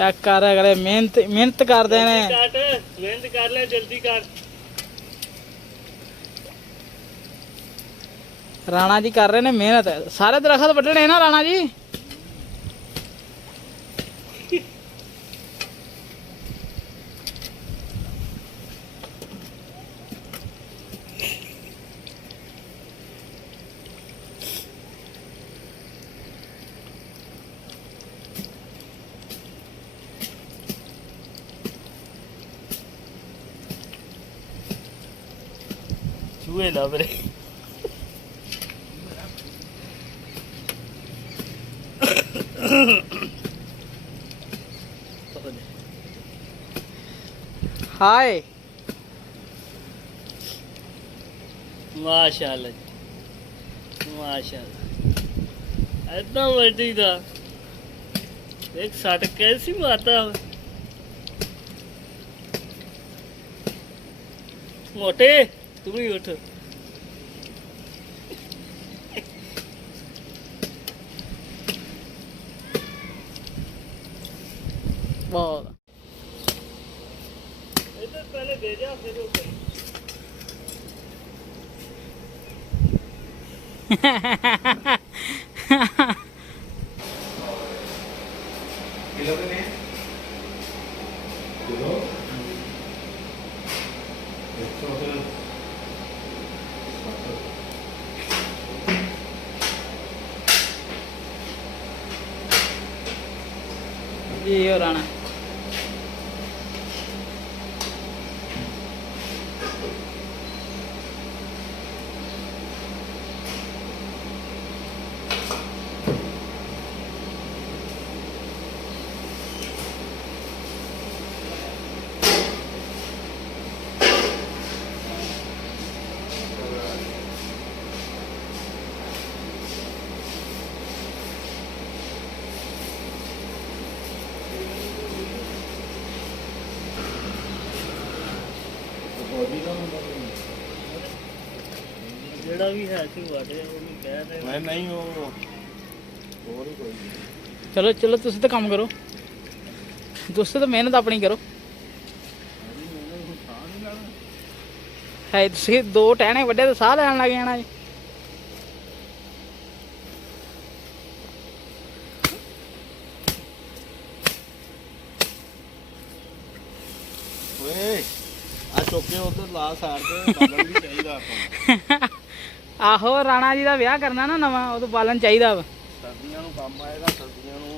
Check कर अगले मेहनत मेहनत करते हैं। मेहनत कर ले जल्दी कर। राणा जी कर रहे ने मेहनत। सारे दरख्त वड्डने ना राणा जी। चूहे लभ रहे। हाय माशाल्लाह माशाल्लाह। इतना मर्दी था एक सट कैसी मारता है। मोटे तुम ही उठ। बहुत इधर पहले भेजा फिर ऊपर। किलो के में किलो 170। ये हो राणा जेड़ा भी है सी वाटे ਉਹਨੂੰ ਕਹਿ ਦੇ। मैं नहीं हूँ और ही कोई नहीं। चलो चलो तुम तो काम करो। दोस्तों तो मेहनत अपनी करो। है तुम दो टहने वड्डे तो साह लैन लग जाना जी। ओए आ चौके उधर ला साइड ते बालन भी चाहिए आपको। आहो राणा जी का विआह करना ना नवा वो तो बालन चाहिए वा। सर्दियों ਨੂੰ ਕੰਮ ਆਏਗਾ सर्दियों ਨੂੰ।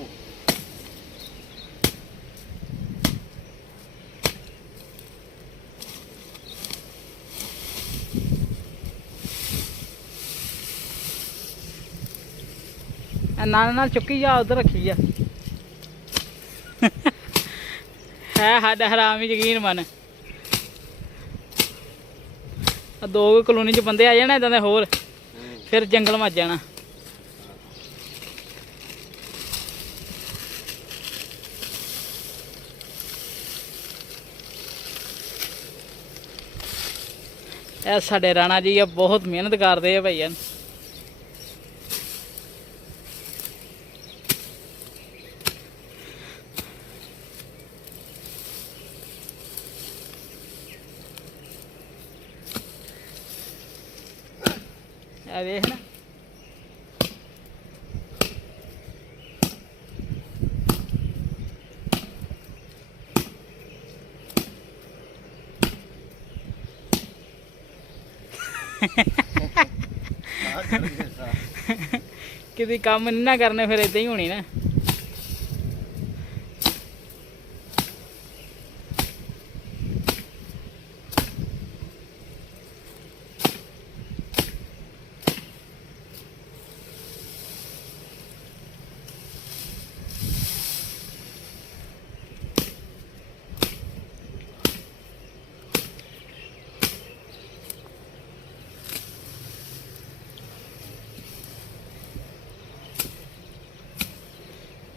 नाल नाल चुकी जा उधर रखी जा। है साडा हरामी यकीन मन। दो कलोनी च बंदे आ जाने इदां दे होर फिर जंगल मच जाना। ਇਹ ਸਾਡੇ ਰਾਣਾ ਜੀ ਆ ਬਹੁਤ ਮਿਹਨਤ ਕਰਦੇ ਆ ਭਈਆ। ਆ ਵੇਖ ਨਾ किसी काम नहीं ना करने फिर इदा ही होनी ना।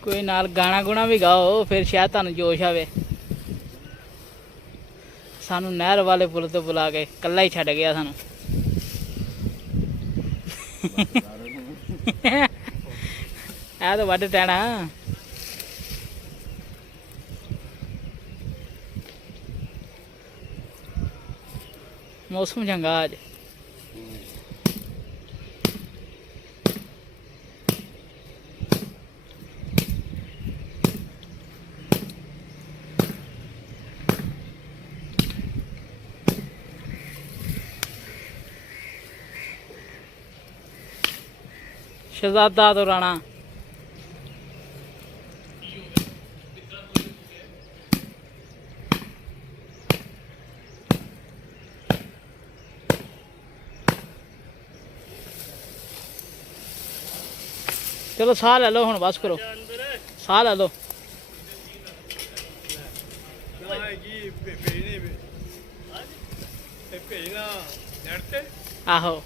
कोई नाल गाना गुना भी गाओ फिर शायद तुहानू जोश आवे। सानू नहर वाले पुल तो बुला के कल्ला ही छड्ड गया सानू। है तो वड्ड टैना ਮੌਸਮ ਚੰਗਾ ਅੱਜ। ਸ਼ਹਿਜ਼ਾਦਾ ਤੋਂ ਰਾਣਾ ਚਲੋ ਸਾਹ ਲੈ ਲਓ ਹੁਣ ਬਸ ਕਰੋ ਸਾਹ ਲੈ ਲਓ ਆਹੋ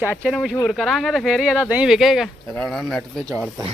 ਚਾਚੇ ਨੂੰ ਮਸ਼ਹੂਰ ਕਰਾਂਗੇ ਤੇ ਫੇਰ ਹੀ ਇਹਦਾ ਦਹੀਂ ਵਿਕੇਗਾ ਰਾਣਾ ਨੈਟ ਤੇ ਚਾੜਤਾ